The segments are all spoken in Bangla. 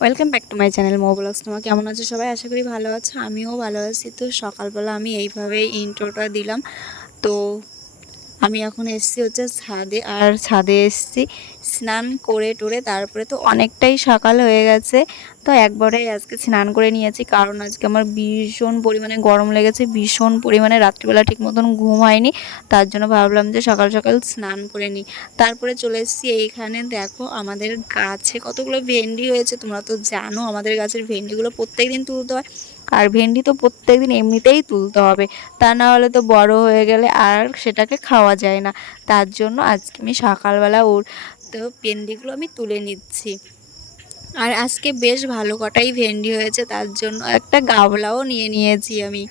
Welcome back to my channel mo blogs. তোমার কেমন আছো সবাই? আশা করি ভালো আছো, আমিও ভালো আছি। তো সকালবেলা আমি এইভাবেই ইন্ট্রোটা দিলাম। তো আমি এখন এসেছি হচ্ছে ছাদে, আর ছাদে এসেছি স্নান করে টোরে, তারপরে তো অনেকটাই সকাল হয়ে গেছে। তো একবারে আজকে স্নান করে নিয়েছি, কারণ আজকে আমার ভীষণ পরিমাণে গরম লেগেছে, ভীষণ পরিমাণে রাত্রিবেলা ঠিক মতন ঘুম হয়নি। তার জন্য ভাবলাম যে সকাল সকাল স্নান করে নিই। তারপরে চলে এসেছি এইখানে, দেখো আমাদের গাছে কতগুলো ভেন্ডি হয়েছে। তোমরা তো জানো আমাদের গাছের ভেন্ডিগুলো প্রত্যেক দিন তুলতে হয়, আর ভেন্ডি তো প্রত্যেক দিন এমনিতেই তুলতে হবে, তা না হলে তো বড় হয়ে গেলে আর সেটাকে খাওয়া যায় না। তার জন্য আজকে আমি সকালবেলা তো ভেন্ডিগুলো আমি তুলে নিচ্ছি। আর আজকে বেশ ভালো কটাই ভেন্ডি হয়েছে, তার জন্য একটা গামলাও নিয়ে নিয়েছি আমি।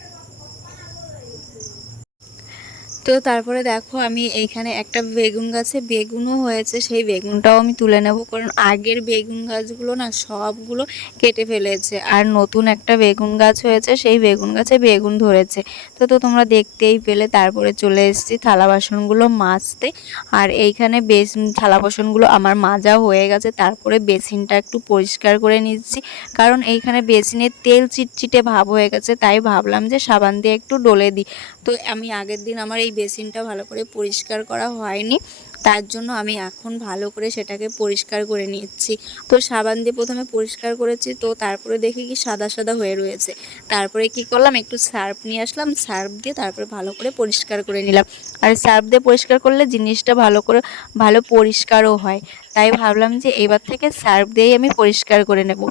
তো তারপরে দেখো আমি এইখানে একটা বেগুন গাছে বেগুনও হয়েছে, সেই বেগুনটাও আমি তুলে নেব, কারণ আগের বেগুন গাছগুলো না সবগুলো কেটে ফেলেছে, আর নতুন একটা বেগুন গাছ হয়েছে, সেই বেগুন গাছে বেগুন ধরেছে। তো তো তোমরা দেখতেই পেলে। তারপরে চলে এসেছি থালা বাসনগুলো মাজতে, আর এইখানে থালা বাসনগুলো আমার মাজা হয়ে গেছে। তারপরে বেসিনটা একটু পরিষ্কার করে নিচ্ছি, কারণ এইখানে বেসিনের তেল চিটচিটে ভাব হয়ে গেছে, তাই ভাবলাম যে সাবান দিয়ে একটু ডলে দিই। তো আমি আগের দিন আমার এই বেসিনটা ভালো করে পরিষ্কার করা হয়নি, তার জন্য আমি এখন ভালো করে সেটাকে পরিষ্কার করে নিচ্ছি। তো সাবান দিয়ে প্রথমে পরিষ্কার করেছি, তো তারপরে দেখি কি সাদা সাদা হয়ে রয়েছে। তারপরে কি করলাম, একটু সার্ফ নিয়ে আসলাম, সার্ফ দিয়ে তারপরে ভালো করে পরিষ্কার করে নিলাম। আর সার্ফ দিয়ে পরিষ্কার করলে জিনিসটা ভালো পরিষ্কারও হয়। তাই ভাবলাম যে এবার থেকে সার্ফ দিয়েই আমি পরিষ্কার করে নেব।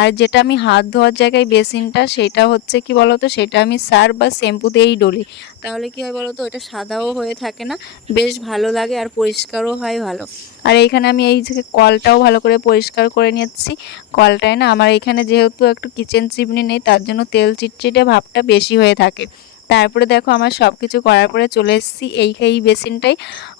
আর যেটা আমি হাত ধোয়ার জায়গায় বেসিনটা, সেটা হচ্ছে কি বলতো, সেটা আমি সার্ফ বা শ্যাম্পু দিয়েই ডলি। তাহলে কি হয় বলতো, এটা সাদাও হয়ে থাকে না, বেশ ভালো লাগে আর পরিষ্কারও হয় ভালো। আর এইখানে আমি এই যে কলটাও ভালো করে পরিষ্কার করে নিচ্ছি। কলটায় না আমার এইখানে যেহেতু একটু কিচেন চিমনি নেই, তার জন্য তেল চিটচিটে ভাবটা বেশি হয়ে থাকে। তারপরে দেখো আমার সব কিছু করার পরে চলে এসেছি এই বেসিনটাই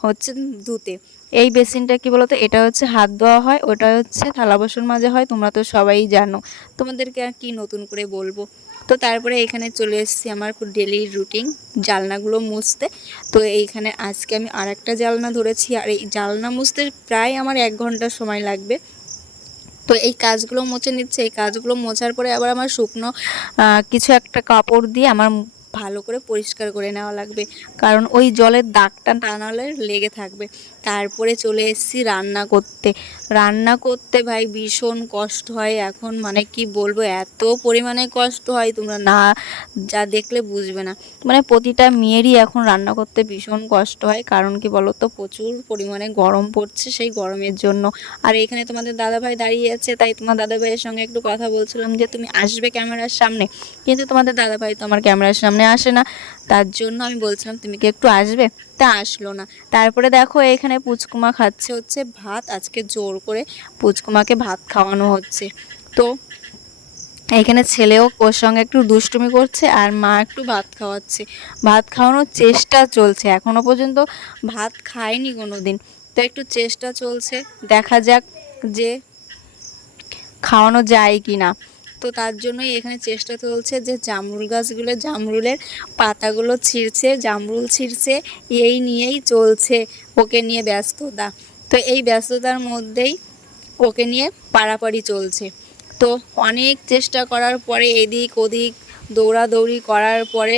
হচ্ছে ধুতে। এই বেসিনটা কি বলতো, এটা হচ্ছে হাত ধোয়া হয়, ওটা হচ্ছে থালা বাসন মাজা হয়, তোমরা তো সবাই জানো, তোমাদেরকে আর কি নতুন করে বলবো। তো তারপরে এখানে চলে এসেছি আমার ডেলি রুটিন জানলাগুলো মুছতে। তো এইখানে আজকে আমি আর একটা জানলা ধরেছি, আর এই জানলা মুছতে প্রায় আমার 1 ঘন্টা সময় লাগবে। তো এই কাজগুলো মুছে নিচ্ছে, এই কাজগুলো মোছার পরে আবার আমার শুকনো কিছু একটা কাপড় দিয়ে আমার ভালো করে পরিষ্কার করে নেওয়া লাগবে, কারণ ওই জলের দাগটা টানালে লেগে থাকবে। তারপরে চলে এসেছি রান্না করতে। রান্না করতে ভাই ভীষণ কষ্ট হয় এখন, মানে কি বলবো, এত পরিমাণে কষ্ট হয় তোমরা না যা দেখলে বুঝবে না। মানে প্রতিটা মেয়েরই এখন রান্না করতে ভীষণ কষ্ট হয়, কারণ কি বলো তো, প্রচুর পরিমাণে গরম পড়ছে, সেই গরমের জন্য। আর এখানে তোমাদের দাদাভাই দাঁড়িয়ে আছে, তাই তোমার দাদাভাইয়ের সঙ্গে একটু কথা বলছিলাম যে তুমি আসবে ক্যামেরার সামনে, কিন্তু তোমাদের দাদাভাই তো আমার ক্যামেরার সামনে আসে না। তার জন্য আমি বলছিলাম তুমি কি একটু আসবে, তা আসলো না। তারপরে দেখো এখানে পুচকুমা খাচ্ছে হচ্ছে ভাত, আজকে জোর করে পুচকুমাকে ভাত খাওয়ানো হচ্ছে। তো এখানে ছেলেও ওর সঙ্গে একটু দুষ্টুমি করছে, আর মা একটু ভাত খাওয়াচ্ছে। ভাত খাওয়ানোর চেষ্টা চলছে, এখনো পর্যন্ত ভাত খায়নি কোনো দিন। তো একটু চেষ্টা চলছে, দেখা যাক যে খাওয়ানো যায় কি না। তো তার জন্যই এখানে চেষ্টা চলছে যে জামরুল গাছগুলো, জামরুলের পাতাগুলো ছিঁড়ছে, জামরুল ছিঁড়ছে, এই নিয়েই চলছে ওকে নিয়ে ব্যস্ততা। তো এই ব্যস্ততার মধ্যেই ওকে নিয়ে পাড়াপাড়ি চলছে। তো অনেক চেষ্টা করার পরে এদিক ওদিক দৌড়াদৌড়ি করার পরে,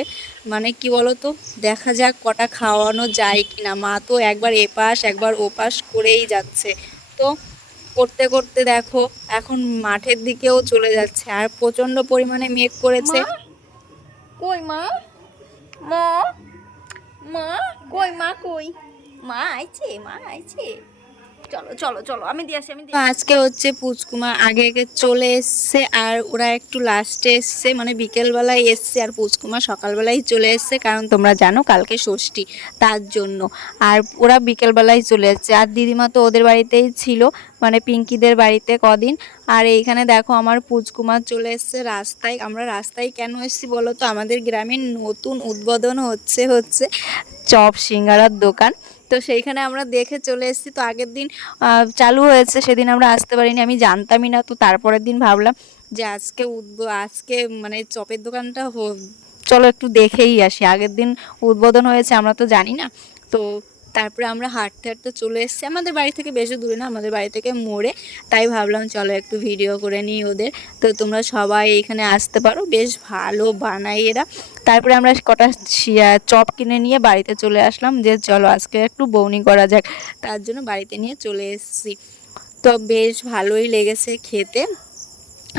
মানে কি বলো তো, দেখা যাক কটা খাওয়ানো যায় কি না। মা তো একবার এপাশ একবার ওপাশ করেই যাচ্ছে। তো করতে করতে দেখো এখন মাঠের দিকেও চলে যাচ্ছে, আর প্রচণ্ড পরিমাণে মেঘ করেছে। মা কই মা মা মা কই মা কই মা আইছে মা আইছে চলো চলো চলো আমি দিয়ে আসি তো আজকে হচ্ছে পুচকুমা আগে আগে চলে এসছে, আর ওরা একটু লাস্টে এসছে, মানে বিকেলবেলায় এসছে, আর পুচকুমা সকালবেলায় চলে এসছে, কারণ তোমরা জানো কালকে ষষ্ঠী, তার জন্য। আর ওরা বিকেলবেলায় চলে এসছে, আর দিদিমা তো ওদের বাড়িতেই ছিল, মানে পিঙ্কিদের বাড়িতে কদিন। আর এইখানে দেখো আমার পুচকুমা চলে এসছে রাস্তায়। আমরা রাস্তায় কেন এসছি বলো তো, আমাদের গ্রামে নতুন উদ্বোধন হচ্ছে চপ সিঙ্গারার দোকান। তো সেইখানে আমরা দেখে চলে এসেছি। তো আগের দিন চালু হয়েছে, সেদিন আমরা আসতে পারিনি, আমি জানতামই না। তো তারপরের দিন ভাবলাম যে আজকে মানে চপের দোকানটা চলো একটু দেখেই আসি, আগের দিন উদ্বোধন হয়েছে আমরা তো জানি না। তো তারপরে আমরা হাঁটতে হাঁটতে চলে এসেছি আমাদের বাড়ি থেকে, বেশি দূরে না, আমাদের বাড়ি থেকে মোড়ে। তাই ভাবলাম চলো একটু ভিডিও করে নিই ওদের। তো তোমরা সবাই এখানে আসতে পারো, বেশ ভালো বানাই এরা। তারপরে আমরা কটা চপ কিনে নিয়ে বাড়িতে চলে আসলাম, যে চলো আজকে একটু বউনি করা যাক, তার জন্য বাড়িতে নিয়ে চলে এসেছি। তো বেশ ভালোই লেগেছে খেতে।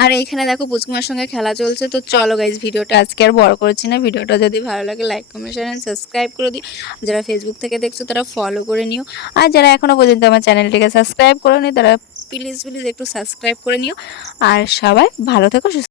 আর এইখানে দেখো পুচকুমার সঙ্গে খেলা চলছে। তো চলো গাইজ, ভিডিওটা আজকে আর বড় করছি না। ভিডিওটা যদি ভালো লাগে like comment share and subscribe করে দিও। যারা ফেসবুক থেকে দেখছো তারা ফলো করে নিও, আর যারা এখনো পর্যন্ত আমার চ্যানেলটিকে সাবস্ক্রাইব করে নিও তারা প্লিজ প্লিজ একটু সাবস্ক্রাইব করে নিও। আর সবাই ভালো থেকো, সুস্থ